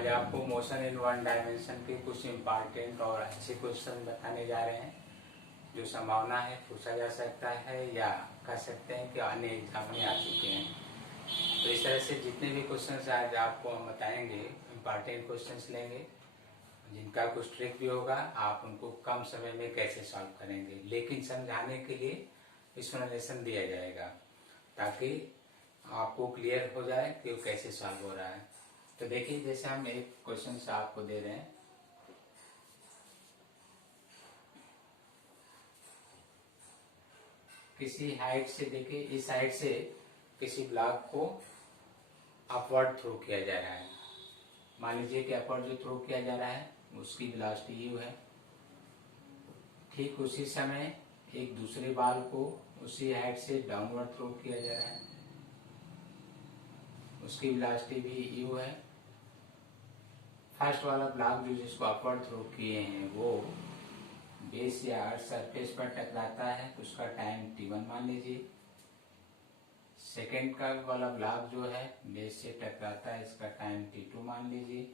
आज आपको motion in one dimension के कुछ इम्पॉर्टेंट और अच्छे क्वेश्चन बताने जा रहे हैं जो संभावना है पूछा जा सकता है या कह सकते हैं कि अन्य एग्जाम में आ चुके हैं। तो इस तरह से जितने भी क्वेश्चंस आज आपको हम बताएंगे इम्पॉर्टेंट क्वेश्चंस लेंगे जिनका कुछ ट्रिक भी होगा। आप उनको कम समय में कैसे सॉल्व करेंगे, लेकिन समझाने के लिए एक्सप्लेनेशन दिया जाएगा ताकि आपको क्लियर हो जाए कि वो कैसे सॉल्व हो रहा है। तो देखिए, जैसे हम एक क्वेश्चन आपको दे रहे हैं, किसी हाइट से, देखिए इस हाइट से किसी ब्लॉक को अपवर्ड थ्रो किया जा रहा है। मान लीजिए कि अपवर्ड जो थ्रो किया जा रहा है उसकी वेलोसिटी u है। ठीक उसी समय एक दूसरे बॉल को उसी हाइट से डाउनवर्ड थ्रो किया जा रहा है, उसकी वेलोसिटी भी u है। फर्स्ट वाला ब्लॉक जो जिसको अपवर्ड थ्रो किए हैं वो बेस या अर्थ सरफेस पर टकराता है, उसका टाइम t1 मान लीजिए। सेकेंड का वाला ब्लॉक जो है बेस से टकराता है, इसका टाइम t2 मान लीजिए।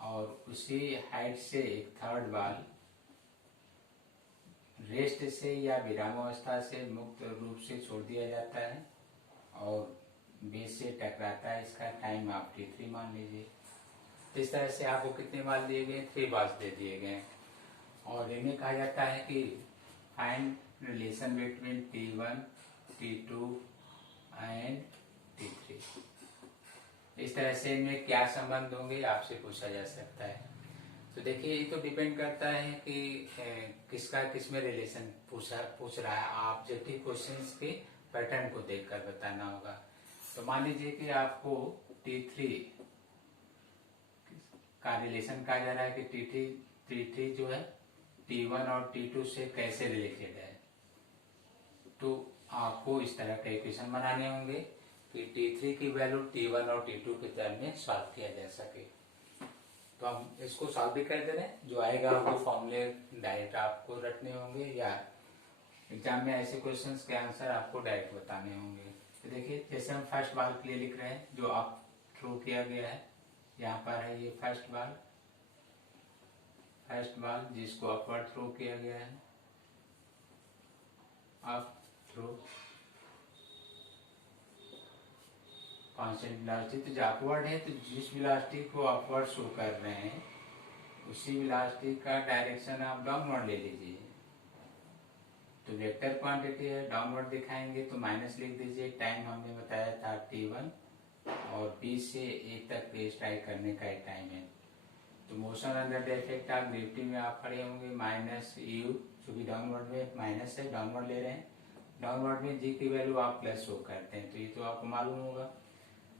और उसी हाइट से एक थर्ड बॉल रेस्ट से या विरामावस्था से मुक्त रूप से छोड़ दिया जाता है और बेस से टकराता है, इसका टाइम आप t3 मान लीजिए। तो इस तरह से आपको कितने बॉल दिए गए? 3 बॉल्स दे दिए गए और इन्हें कहा जाता है कि find relation between t1, t2 and t3। इस तरह से इनमें क्या संबंध होंगे आपसे पूछा जा सकता है। तो देखिए, ये तो डिपेंड करता है कि किसका किसमें रिलेशन पूछ रहा है। ऑब्जेक्टिव क्वेश्चंस के पैटर्न को देखकर बताना होगा। तो मान लीजिए कि आपको t3 का रिलेशन कहा जा रहा है कि t3 जो है t1 और t2 से कैसे रिलेटेड है। तो आपको इस तरह के इक्वेशन बनाने होंगे कि t3 की वैल्यू t1 और t2 के टर्म में सॉल्व किया जा सके। तो हम इसको सॉल्व भी कर दे रहे हैं, जो आएगा वो फॉर्मूले डायरेक्ट आपको रटने होंगे या एग्जाम में ऐसे क्वेश्चंस के आंसर आपको डायरेक्ट बताने होंगे। तो देखिए, जैसे हम फर्स्ट बॉल के लिए लिख रहे हैं जो अप थ्रो किया गया है, यहाँ पर है ये फर्स्ट बॉल जिसको अपवर्ड थ्रो किया गया है, अप थ्रो कांस्टेंट वेलोसिटी। तो जो अपवर्ड है तो जिस वेलोसिटी को अपवर्ड शो कर रहे हैं उसी वेलोसिटी का डायरेक्शन आप डाउनवर्ड ले लीजिए। तो वेक्टर क्वांटिटी है, डाउनवर्ड दिखाएंगे तो माइनस लिख दीजिए। टाइम हमने बताया था t1 और b से a तक स्ट्राइक करने का टाइम है। तो motion under the effect of gravity में आप खड़े होंगे माइनस u, चूंकि डाउनवर्ड में माइनस है, डाउनवर्ड ले रहे हैं। डाउनवर्ड में g की वैल्यू आप प्लस शो करते हैं, तो ये तो आपको मालूम होगा।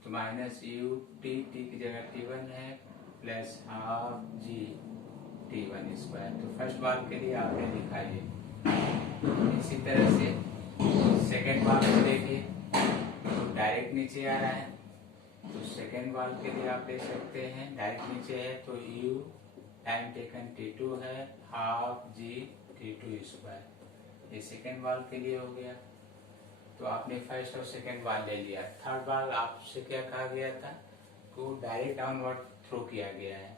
तो माइनस u t की जगह t1 है plus half g t1 square. तो फर्स्ट बॉल के लिए आपने लिखा ये। इसी तरह से सेकेंड बॉल को देखिए तो डायरेक्ट नीचे आ रहा है, तो सेकेंड बॉल के लिए आप ले सकते हैं डायरेक्ट नीचे है तो u टाइम टेकन t2 है हाफ g t2 स्क्वायर। ये सेकेंड बॉल के लिए हो गया। तो आपने फर्स्ट और सेकेंड बॉल ले लिया। थर्ड बॉल आपसे क्या कहा गया था तो डायरेक्ट डाउनवर्ड थ्रो किया गया है।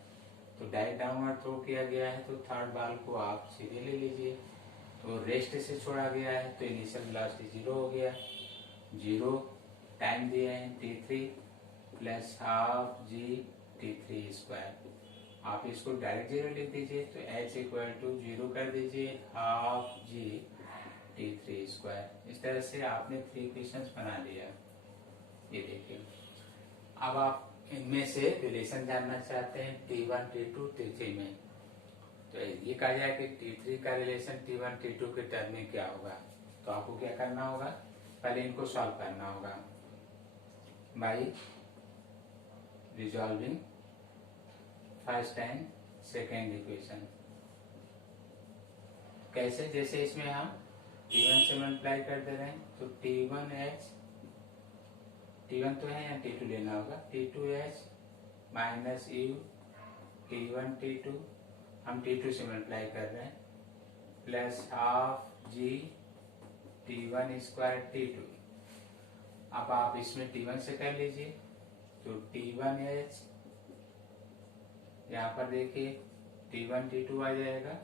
तो डायरेक्ट डाउनवर्ड थ्रो किया गया है तो थर्ड बॉल को आप सीधे ले लीजिए। तो रेस्ट से छोड़ा गया है तो इनिशियल वेलोसिटी 0 हो गया। 0 टाइम दिया है t3 plus half g t3 square. आप इसको डायरेक्ट 0 लिख दीजिए तो h इक्वल टू 0 कर दीजिए हाफ g t3 स्क्वायर। इस तरह से आपने 3 इक्वेशंस बना लिया। ये देखिए, अब आप इनमें से रिलेशन जानना चाहते हैं t1, t2, t3 में। तो ये कहा जाए कि t3 का रिलेशन t1, t2 के टर्म में क्या होगा। तो आपको क्या करना होगा, पहले इनको सॉल्व करना होगा by resolving first and second equation. कैसे? जैसे इसमें हम t1 से मल्टीप्लाई कर दे रहे हैं तो t1h, t1 तो है या t2 लेना होगा, t2h minus u t1 t2, हम t2 से मल्टीप्लाई कर रहे हैं plus half g t1 square t2। अब आप इसमें t1 से कर लीजिए तो t1h यहाँ पर देखिए T1 T2 आ जाएगा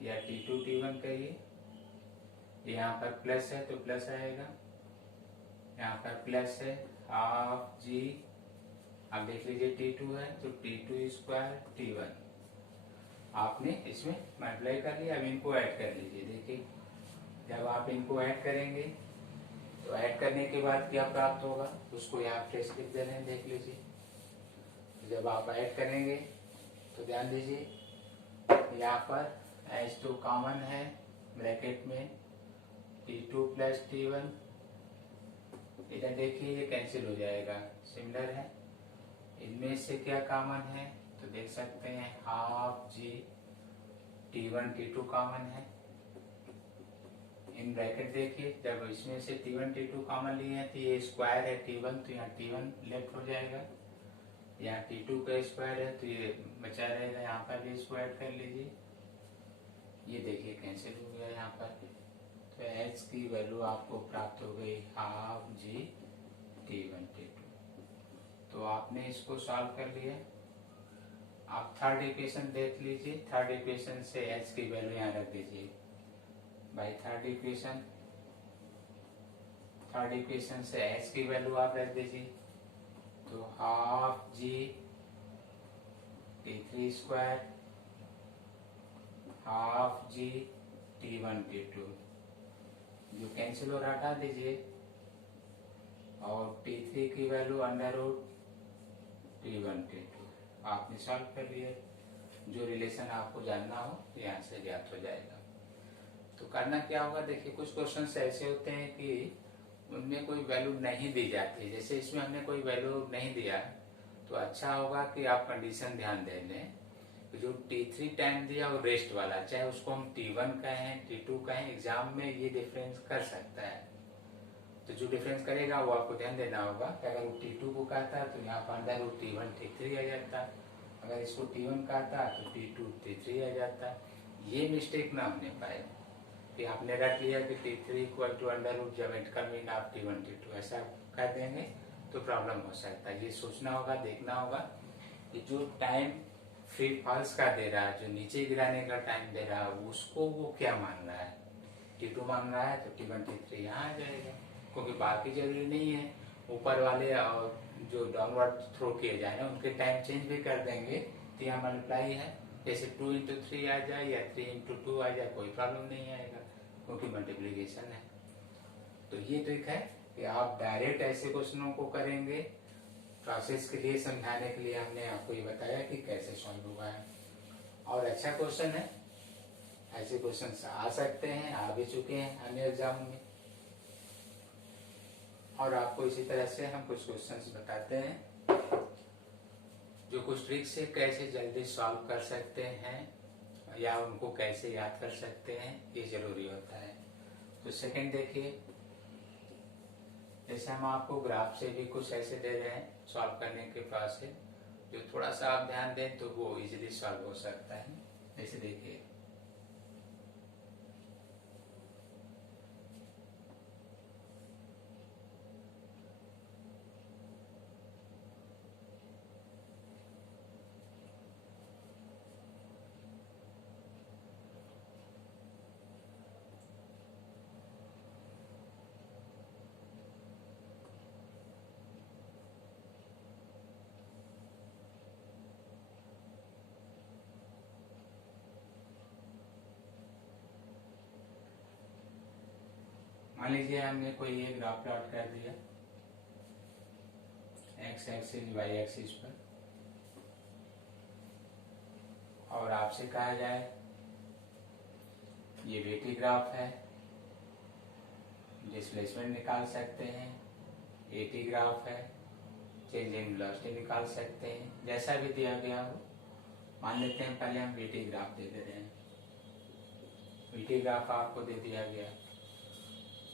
या T2 T1 कहिए। यहाँ पर प्लस है तो प्लस आएगा, यहाँ पर प्लस है हाफ जी। अब देख लीजिए T2 है तो T2 स्क्वायर T1 आपने इसमें मल्टीप्लाई कर लिया। अब इनको ऐड कर लीजिए। देखिए जब आप इनको ऐड करेंगे तो ऐड करने के बाद क्या प्राप्त होगा उसको यहाँ फ्रेश लिख दे रहे हैं, देख लीजिए। जब आप ऐड करेंगे तो ध्यान दीजिए यहाँ पर H2 कॉमन है ब्रैकेट में T2 प्लस T1, इधर देखिए ये कैंसिल हो जाएगा, सिमिलर है। इनमें से क्या कॉमन है तो देख सकते हैं हाफ जी T1 T2 कॉमन है। इन ब्रैकेट देखिए जब इसमें से T1 T2 कॉमन लिए हैं तो ये स्क्वायर है T1 तो यहाँ T1 लेफ्ट हो जाएगा, यहाँ T2 का स्क्वायर है तो ये बचा रहेगा, यहाँ पर भी स्क्वायर कर लीजिए। ये देखिए कैंसिल हो गया यहाँ पर, तो H की वैल्यू आपको प्राप्त हो गई हाफ जी T1 T2। तो आपने इसको सॉल्व कर लिया। आप थर्ड इक्वेशन देख लीजिए, थर्ड इक्वेशन से H की वैल्यू यहाँ रख दीजिए। बाई थर्ड इक्वेशन से H की वैल्यू आप रख दीजिए, तो हाफ जी T3 स्क्वायर हाफ जी T1 T2 जो कैंसिल हो रहा हटा दीजिए, और T3 की value under root T1 T2 आपने सॉल्व कर लिया। जो रिलेशन आपको जानना हो यहाँ से ज्ञात हो जाएगा। तो करना क्या होगा, देखिए कुछ क्वेश्चंस ऐसे होते हैं कि उनमें कोई वैल्यू नहीं दी जाती, जैसे इसमें हमने कोई वैल्यू नहीं दिया, तो अच्छा होगा कि आप कंडीशन ध्यान दे लें। जो T3 टाइम दिया वो रेस्ट वाला, चाहे उसको हम T1 कहें T2 कहें, एग्जाम में ये डिफरेंस कर सकता है। तो जो डिफरेंस करेगा वो आपको ध्यान देना होगा कि अगर वो T2 को कहता तो यहाँ पर अंदर वो T1 T3 आ जाता, अगर इसको T1 कहता तो T2 T3 आ जाता। ये मिस्टेक ना होने पाए कि आपने रख लिया कि T3 equal to under root geometrical mean of T1 T2, ऐसा कर देंगे तो प्रॉब्लम हो सकता है। ये सोचना होगा, देखना होगा कि जो टाइम फ्री फॉल्स का दे रहा है, जो नीचे गिराने का टाइम दे रहा है, उसको वो क्या मान रहा है। T2 मान रहा है तो T1 T3 यहाँ आ जाएगा, क्योंकि बाकी जरूरी नहीं है। ऊपर वाले और जो डाउनवर्ड थ्रो किए जाए ना उनके टाइम चेंज भी कर देंगे तो यहाँ मल्टीप्लाई है, जैसे 2 into 3 आ जाए या 3 into 2 आ जाए, कोई प्रॉब्लम नहीं आएगा क्योंकि मल्टीप्लिकेशन है। तो ये ट्रिक है कि आप डायरेक्ट ऐसे क्वेश्चनों को करेंगे। प्रोसेस के लिए समझाने के लिए हमने आपको ये बताया कि कैसे सॉल्व हुआ है, और अच्छा क्वेश्चन है। ऐसे क्वेश्चन आ सकते हैं, आ भी चुके हैं अन्य एग्जाम में, और आपको इसी तरह से हम कुछ क्वेश्चंस बताते हैं जो कुछ ट्रिक से कैसे जल्दी सॉल्व कर सकते हैं या उनको कैसे याद कर सकते हैं, ये जरूरी होता है। तो सेकंड देखिए, जैसे हम आपको ग्राफ से भी कुछ ऐसे दे रहे हैं सॉल्व करने के पास है, जो थोड़ा सा आप ध्यान दें तो वो इजीली सॉल्व हो सकता है। जैसे देखिए मान लीजिए हमने कोई एक ग्राफ प्लॉट कर दिया एक्स एक्सिस वाई एक्सिस पर, और आपसे कहा जाए ये वेटी ग्राफ है, डिस्प्लेसमेंट निकाल सकते हैं, एटी ग्राफ है, चेंज इन वेलोसिटी निकाल सकते हैं, जैसा भी दिया गया हो। मान लेते हैं पहले हम वेटी ग्राफ दे दे रहे हैं। वेटी ग्राफ आपको दे दिया गया,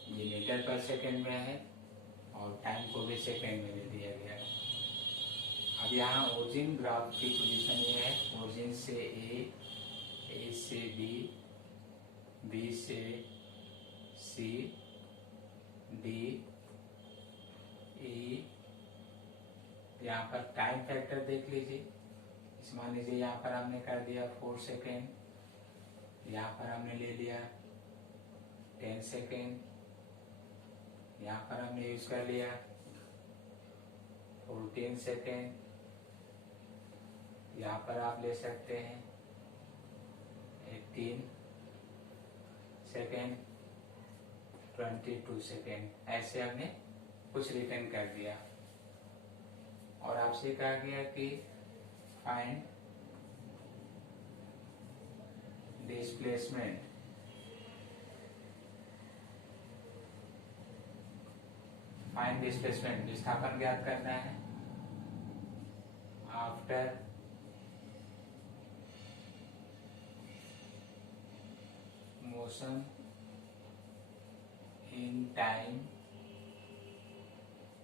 ये मीटर पर सेकेंड में है और टाइम को भी सेकेंड में दे दिया गया है। अब यहाँ ओरिजिन ग्राफ की पोजीशन ये है, ओरिजिन से ए से बी से सी, डी, ई। यहाँ पर टाइम फैक्टर देख लीजिए, इस मान लीजिए यहाँ पर हमने कर दिया 4 सेकेंड, यहाँ पर हमने ले लिया 10 सेकेंड, यहाँ पर हमने यूज कर लिया 14 सेकेंड, यहाँ पर आप ले सकते हैं 18 सेकेंड, 22 सेकेंड। ऐसे हमने कुछ रिटर्न कर दिया और आपसे कहा गया कि फाइंड डिस्प्लेसमेंट विस्थापन ज्ञात करना है after motion in time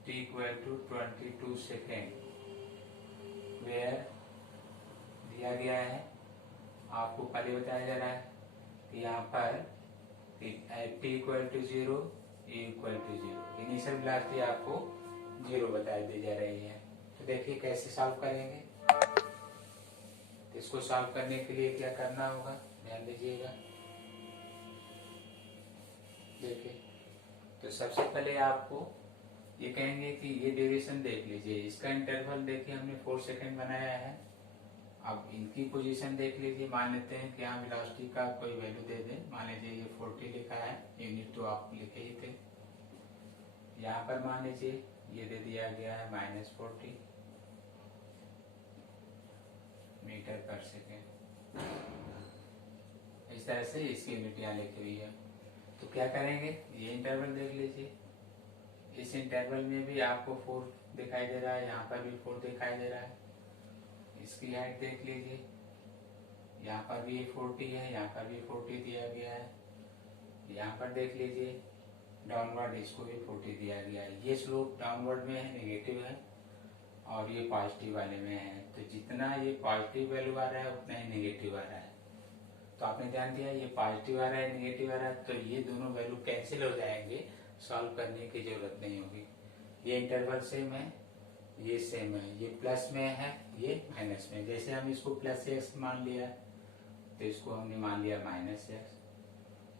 t equal to 22 second, where दिया गया है, आपको पहले बताया जा रहा है कि यहाँ पर t equal to 0, e equal to 0, initial velocity आपको 0 बताई दी जा रही है। तो देखिए कैसे सॉल्व करेंगे। तो इसको सॉल्व करने के लिए क्या करना होगा, ध्यान दीजिएगा। देखिए, तो सबसे पहले आपको ये कहेंगे कि ये ड्यूरेशन देख लीजिए, इसका इंटरवल देखिए हमने 4 सेकेंड बनाया है। अब इनकी पोजीशन देख लीजिए, मान लेते हैं कि यहाँ वेलोसिटी का कोई वैल्यू दे दें, मान लीजिए ये 40 लिखा है, यूनिट तो आप लिखे ही थे। यहाँ पर मान लीजिए ये दे दिया गया है -40 मीटर पर सेकेंड। इस तरह से इसकी यूनिट यहाँ लिखी हुई है। तो क्या करेंगे, ये इंटरवल देख लीजिए, इस इंटरवल में भी आपको 4 दिखाई दे रहा है, यहाँ पर भी 4 दिखाई दे रहा है। इसकी हाइट देख लीजिए, यहाँ पर भी 40 है, यहाँ पर भी 40 दिया गया है। यहाँ पर देख लीजिए डाउनवर्ड, इसको भी 40 दिया गया है। ये स्लोप डाउनवर्ड में है, नेगेटिव है, और ये पॉजिटिव वाले में है। तो जितना ये पॉजिटिव वैल्यू आ रहा है उतना ही नेगेटिव आ रहा है। तो आपने ध्यान दिया ये पॉजिटिव आ रहा है, नेगेटिव आ रहा है, तो ये दोनों वैल्यू कैंसिल हो जाएंगे, सॉल्व करने की जरूरत नहीं होगी। ये इंटरवल सेम है, ये सेम है, ये प्लस में है, ये माइनस में। जैसे हम इसको प्लस एक्स मान लिया तो इसको हमने मान लिया -x,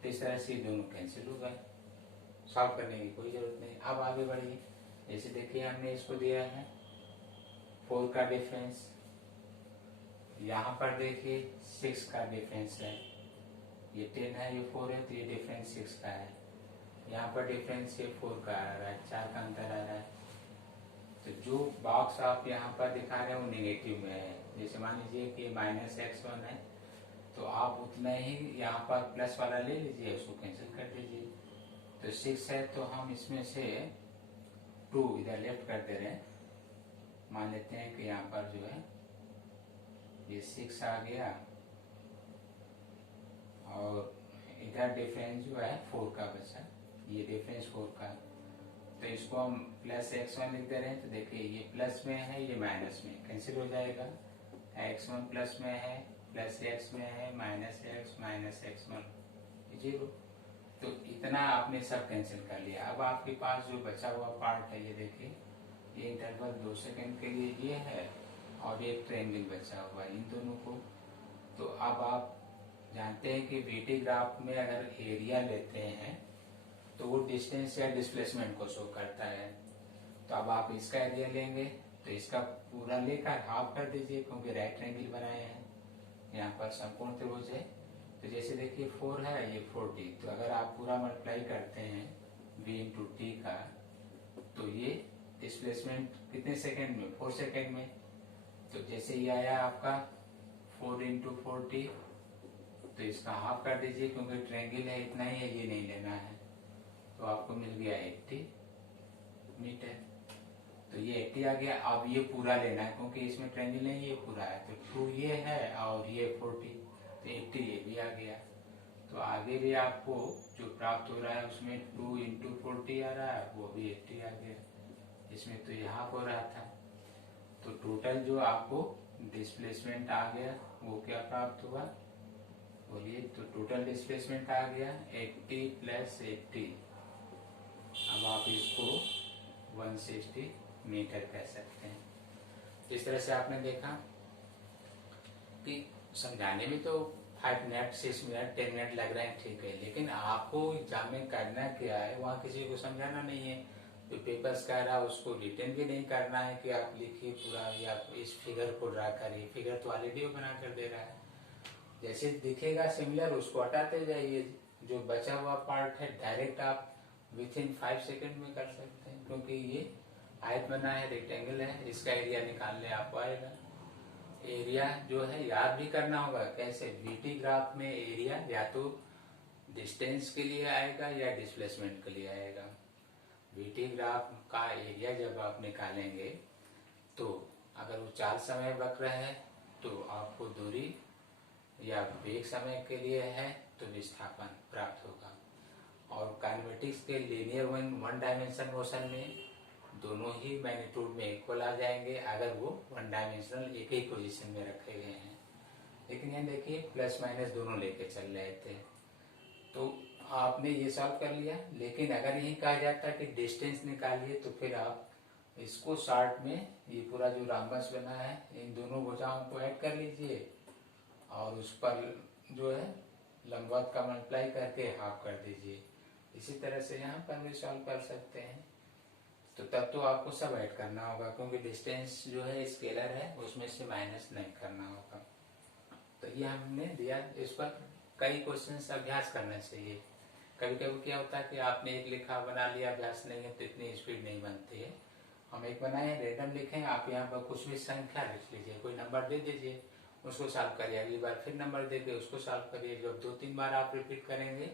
तो इस तरह से दोनों कैंसिल हो गए, सॉल्व करने की कोई जरूरत नहीं। अब आगे बढ़िए, जैसे देखिए हमने इसको दिया है 4 का डिफरेंस, यहाँ पर देखिए 6 का डिफरेंस है, ये 10 है, ये 4 है, तो ये डिफरेंस 6 का है। यहाँ पर डिफरेंस ये 4 का आ रहा है, 4 का अंतर आ रहा है। तो जो बॉक्स आप यहाँ पर दिखा रहे हैं वो नेगेटिव में है। जैसे मान लीजिए कि -x1 है, तो आप उतना ही यहाँ पर प्लस वाला ले लीजिए, उसको कैंसिल कर दीजिए। तो 6 है, तो हम इसमें से 2 इधर लेफ्ट कर दे रहे हैं। मान लेते हैं कि यहाँ पर जो है ये 6 आ गया, और इधर डिफरेंस जो है 4 का बचा, ये डिफरेंस 4 का। तो इसको हम +x1 लिख दे रहे हैं। तो देखिए ये प्लस में है, ये माइनस में, कैंसिल हो जाएगा। x1 प्लस में है, +x में है, -x -x1 0। तो इतना आपने सब कैंसिल कर लिया। अब आपके पास जो बचा हुआ पार्ट है, ये देखिए, ये इंटरवल 2 सेकेंड के लिए ये है, और एक ट्रायंगल बचा हुआ है इन दोनों को। तो अब आप जानते हैं कि वीटी ग्राफ में अगर एरिया लेते हैं तो वो डिस्टेंस या डिस्प्लेसमेंट को शो करता है। तो अब आप इसका एरिया लेंगे तो इसका पूरा लेकर हाफ कर दीजिए, क्योंकि राइट ट्रायंगल बनाए हैं, यहाँ पर समकोण त्रिभुज है। तो जैसे देखिए 4 है, ये 40, तो अगर आप पूरा मल्टीप्लाई करते हैं v इंटू टी का, तो ये डिस्प्लेसमेंट कितने सेकेंड में, 4 सेकेंड में। तो जैसे ये आया आपका 4 इंटू 40, तो इसका हाफ कर दीजिए, क्योंकि ट्रायंगल है, इतना ही है, ये नहीं लेना है। तो आपको मिल गया 80 मीटर। तो ये 80 आ गया। अब ये पूरा लेना है, क्योंकि इसमें ट्रायंगल नहीं, ये पूरा है। तो 2 ये है और ये 40, तो 80 ये भी आ गया। तो आगे भी आपको जो प्राप्त हो रहा है उसमें 2 इंटू 40 आ रहा है, वो भी 80 आ गया। इसमें तो ये हाफ हो रहा था। तो टोटल जो आपको डिस्प्लेसमेंट आ गया वो क्या प्राप्त हुआ, बोलिए। तो टोटल डिस्प्लेसमेंट आ गया 80 + 80। अब आप इसको 160 मीटर कह सकते हैं। इस तरह से आपने देखा कि समझाने में तो 5 मिनट 6 मिनट 10 मिनट लग रहे हैं, ठीक है, लेकिन आपको एग्जाम में करना क्या है वहाँ किसी को समझाना नहीं है। तो पेपर्स कह रहा है उसको रिटर्न भी नहीं करना है कि आप लिखिए पूरा या इस फिगर को ड्रा करिए, फिगर तो ऑलरेडी वो बना कर दे रहा है। जैसे दिखेगा सिमिलर उसको हटाते जाइए, जो बचा हुआ पार्ट है डायरेक्ट आप विथ इन 5 सेकेंड में कर सकते हैं, क्योंकि ये आयत बना है, रेक्टेंगल है, इसका एरिया निकालने आपको आएगा। एरिया जो है याद भी करना होगा कैसे, वीटी ग्राफ में एरिया या तो डिस्टेंस के लिए आएगा या डिस्प्लेसमेंट के लिए आएगा। वीटी ग्राफ का एरिया जब आप निकालेंगे तो अगर वो 4 समय वक्र है तो आपको दूरी, या वेग समय के लिए है तो विस्थापन प्राप्त होगा। और काइनेमेटिक्स के लीनियर वन डायमेंशन मोशन में दोनों ही मैग्नीट्यूड में इक्वल आ जाएंगे अगर वो वन डायमेंशनल एक ही पोजीशन में रखे गए हैं। लेकिन ये देखिए प्लस माइनस दोनों लेके चल रहे थे, तो आपने ये सॉल्व कर लिया। लेकिन अगर यही कहा जाता है कि डिस्टेंस निकालिए तो फिर आप इसको शॉर्ट में ये पूरा जो राम्बस बना है इन दोनों भुजाओं को ऐड कर लीजिए और उस पर जो है लंबवत का मल्टीप्लाई करके हाफ कर दीजिए। इसी तरह से यहाँ पर भी सॉल्व कर सकते हैं। तो तब तो आपको सब ऐड करना होगा क्योंकि डिस्टेंस जो है स्केलर है, उसमें से माइनस नहीं करना होगा। तो ये हमने दिया, इस पर कई क्वेश्चंस अभ्यास करना चाहिए। कभी कभी क्या होता है कि आपने एक लिखा बना लिया, अभ्यास नहीं है तो इतनी स्पीड नहीं बनती है। हम एक बनाए रेंडम लिखें, आप यहाँ पर कुछ भी संख्या लिख लीजिए, कोई नंबर दे दीजिए, उसको सॉल्व करिए, अगली बार फिर नंबर दे के उसको सॉल्व करिए। जब 2-3 बार आप रिपीट करेंगे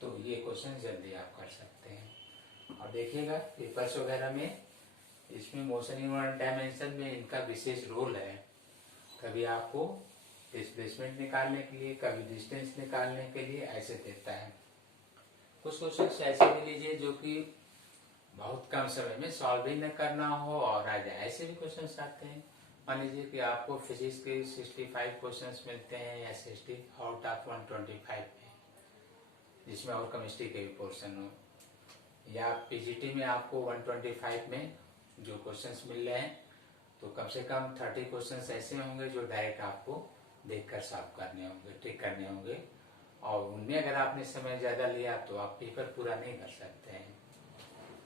तो ये क्वेश्चन जल्दी आप कर सकते हैं। और देखिएगा पेपर्स वगैरह में इसमें मोशन इन वन डायमेंशन में इनका विशेष रोल है। कभी आपको डिस्प्लेसमेंट निकालने के लिए, कभी डिस्टेंस निकालने के लिए ऐसे देता है। कुछ क्वेश्चन ऐसे भी लीजिए जो कि बहुत कम समय में सॉल्व भी न करना हो और आ जाए, ऐसे भी क्वेश्चन आते हैं। मान लीजिए कि आपको फिजिक्स के 65 क्वेश्चन मिलते हैं या 60 आउट ऑफ 125 में, जिसमें और केमिस्ट्री के भी पोर्शन हो, या पीजीटी में आपको 125 में जो क्वेश्चंस मिल रहे हैं तो कम से कम 30 क्वेश्चंस ऐसे होंगे जो डायरेक्ट आपको देखकर सॉल्व करने होंगे, टिक करने होंगे। और उनमें अगर आपने समय ज़्यादा लिया तो आप पेपर पूरा नहीं कर सकते हैं।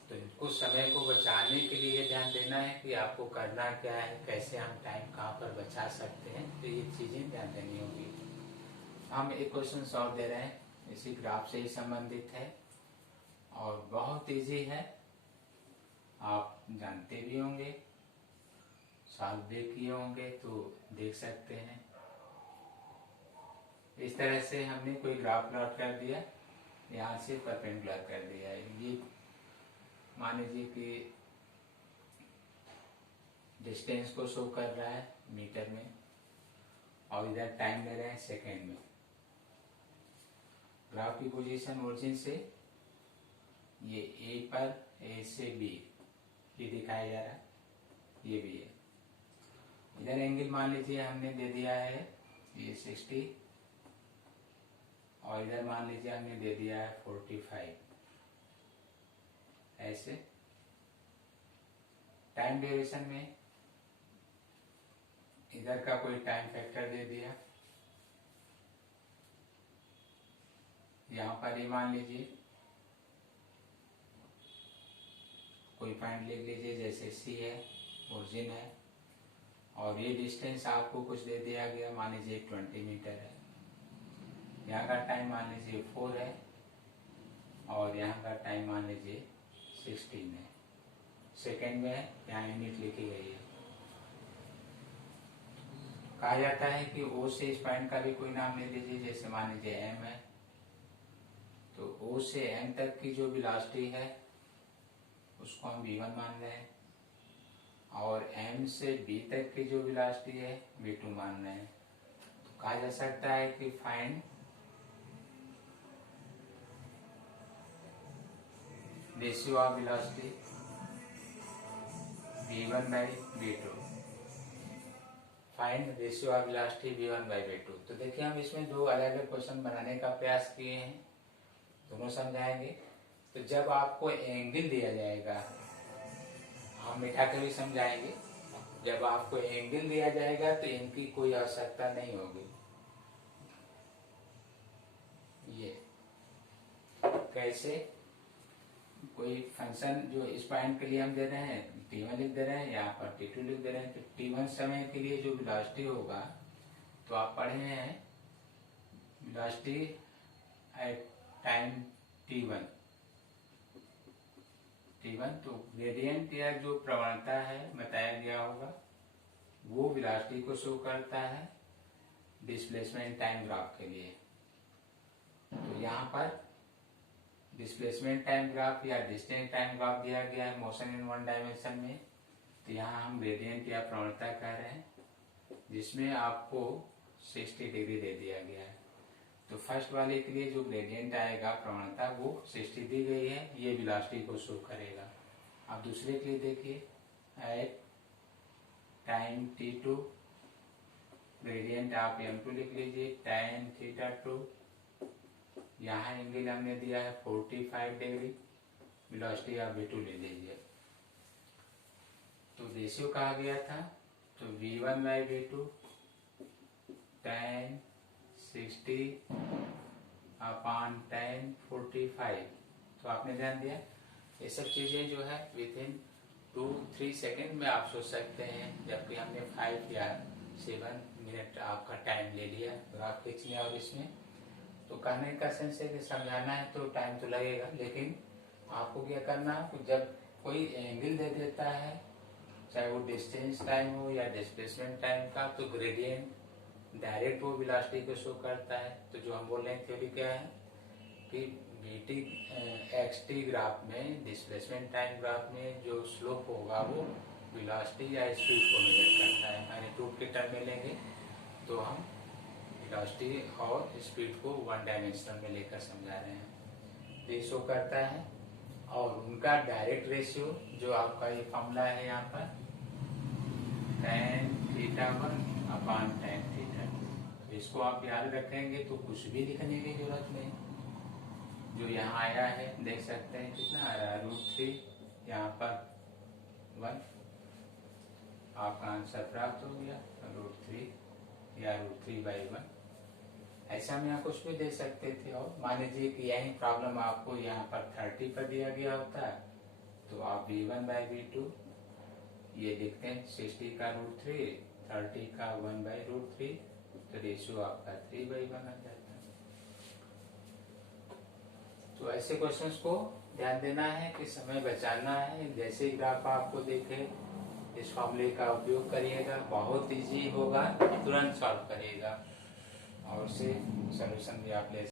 तो कुछ समय को बचाने के लिए ध्यान देना है कि आपको करना क्या है, कैसे हम टाइम कहाँ पर बचा सकते हैं, तो ये चीज़ें ध्यान देनी होगी। हम एक क्वेश्चन सॉल्व दे रहे हैं, इसी ग्राफ से ही संबंधित है और बहुत इजी है, आप जानते भी होंगे, सॉल्व भी किए होंगे तो देख सकते हैं। इस तरह से हमने कोई ग्राफ प्लॉट कर दिया, यहाँ से परपेंडिकुलर कर दिया है। ये मान लीजिए कि डिस्टेंस को शो कर रहा है मीटर में और इधर टाइम ले रहे हैं सेकेंड में। ग्राफ की पोजीशन ओरिजिन से ये ए पर, ए से बी ये दिखाया जा रहा है, ये भी है। इधर एंगल मान लीजिए हमने दे दिया है ये 60 और इधर मान लीजिए हमने दे दिया है 45। ऐसे टाइम ड्यूरेशन में इधर का कोई टाइम फैक्टर दे दिया, यहाँ पर ये मान लीजिए कोई पॉइंट लिख लीजिए, जैसे सी है, ओरिजिन है, और ये डिस्टेंस आपको कुछ दे दिया गया, मान लीजिए 20 मीटर है। यहाँ का टाइम मान लीजिए 4 है और यहाँ का टाइम मान लीजिए 16 है, सेकेंड में है, यहाँ यूनिट लिखी गई है। कहा जाता है कि ओ से इस पॉइंट का भी कोई नाम ले लीजिए, जैसे मान लीजिए एम है, तो ओ से एम तक की जो वेलोसिटी है उसको हम v1 मान रहे हैं, और m से b तक की जो वेलोसिटी है v2 मान रहे हैं। तो कहा जा सकता है कि find ratio of velocity v1 by v2, find ratio of velocity v1 by v2। तो देखिए हम इसमें दो अलग अलग क्वेश्चन बनाने का प्रयास किए हैं, दोनों समझाएंगे। तो जब आपको एंगल दिया जाएगा, हम मिठा के भी समझाएंगे, जब आपको एंगल दिया जाएगा तो इनकी कोई आवश्यकता नहीं होगी। ये कैसे, कोई फंक्शन जो इस पॉइंट के लिए हम दे रहे हैं t1 लिख दे रहे हैं, यहाँ पर t2 लिख दे रहे हैं, तो t1 समय के लिए जो वेलोसिटी होगा, तो आप पढ़े हैं वेलोसिटी एट टाइम t1, तो ग्रेडियंट या जो प्रवणता है बताया गया होगा, वो वेलोसिटी को शो करता है डिस्प्लेसमेंट टाइम ग्राफ के लिए। तो यहाँ पर डिस्प्लेसमेंट टाइम ग्राफ या डिस्टेंस टाइम ग्राफ दिया गया है मोशन इन वन डायमेंशन में, तो यहाँ हम ग्रेडियंट या प्रवणता कह रहे हैं, जिसमें आपको 60 डिग्री दे दिया गया है। तो फर्स्ट वाले के लिए जो ग्रेडियंट आएगा प्रवणता वो 60 दी गई है, ये वेलोसिटी को शो करेगा। अब दूसरे के लिए देखिए, एट टाइम t2 ग्रेडियंट आप m2 लिख लीजिए, tan θ2, यहाँ एंगल हमने दिया है 45 डिग्री, वेलोसिटी आप v2 ले लीजिए। तो रेशियो कहा गया था, तो v1 by v2 tan 60 upon tan 45। तो आपने ध्यान दिया, ये सब चीजें जो है विद इन 2-3 सेकेंड में आप सोच सकते हैं, जबकि हमने 5 या 7 मिनट आपका टाइम ले लिया ग्राफ खींचने। और इसमें तो कहने का सेंस है कि समझाना है तो टाइम तो लगेगा, लेकिन आपको क्या करना है, जब कोई एंगल दे देता है, चाहे वो डिस्टेंस टाइम हो या डिस्प्लेसमेंट टाइम का, तो ग्रेडियंट डायरेक्ट वो वेलोसिटी को शो करता है। तो जो हम बोल रहे हैं थ्योरी क्या है कि bt xt ग्राफ में, डिस्प्लेसमेंट टाइम ग्राफ में जो स्लोप होगा वो वेलोसिटी या स्पीड को मेजर करता है। मैग्नीट्यूड के टर्म में लेंगे तो हम वेलोसिटी और स्पीड को वन डायमेंशन में लेकर समझा रहे हैं, तो ये शो करता है। और उनका डायरेक्ट रेशियो जो आपका ये फॉर्मूला है यहाँ पर tan θ1 अपॉन tan θ2, इसको आप याद रखेंगे तो कुछ भी लिखने की जरूरत नहीं। जो यहाँ आया है देख सकते हैं कितना आ रहा है, √3, यहाँ पर 1, आपका आंसर प्राप्त हो गया √3 या √3/1। ऐसा में आप कुछ भी दे सकते थे। और मान लीजिए कि यही प्रॉब्लम आपको यहाँ पर 30 पर दिया गया होता है, तो आप v1 बाई v2 ये लिखते हैं, 60 का √3, 30 का 1/√3, तो रेशियो आपका 3/1 आ जाता है। तो ऐसे क्वेश्चंस को ध्यान देना है कि समय बचाना है। जैसे ग्राफ आपको देखे, इस फॉर्मूले का उपयोग करिएगा, बहुत इजी होगा, तुरंत सॉल्व करिएगा और से सॉल्यूशन भी आप ले